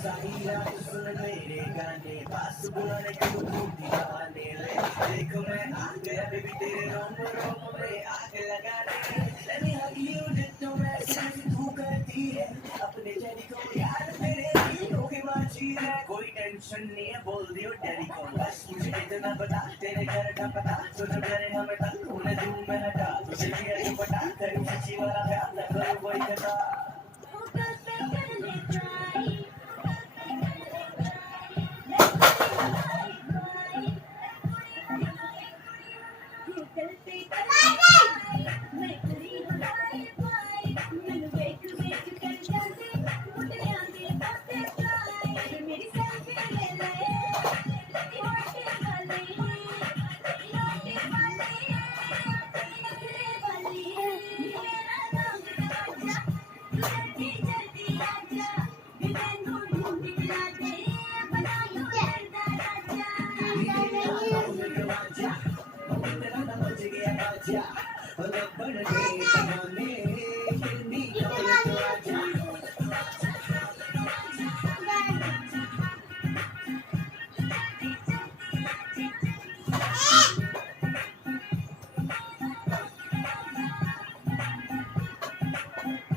सारी रात सुन मेरे गाने पास बुलाने के तू दीवाने रे देख मैं आ गया बेबी तेरे रोम रोम में आग लगाने Let me hug you जितना मैं सिर्फ तू करती है अपने डैडी को यार मेरे दिलों के माझी है कोई टेंशन नहीं है बोल दियो डैडी को बस मुझे इतना बता तेरे घर का पता सुन मेरे हमें तक उन्हें दूं मैं हटा तुझे भी अभी बता तेरी सच्ची वाला प्यार न करो कोई कथा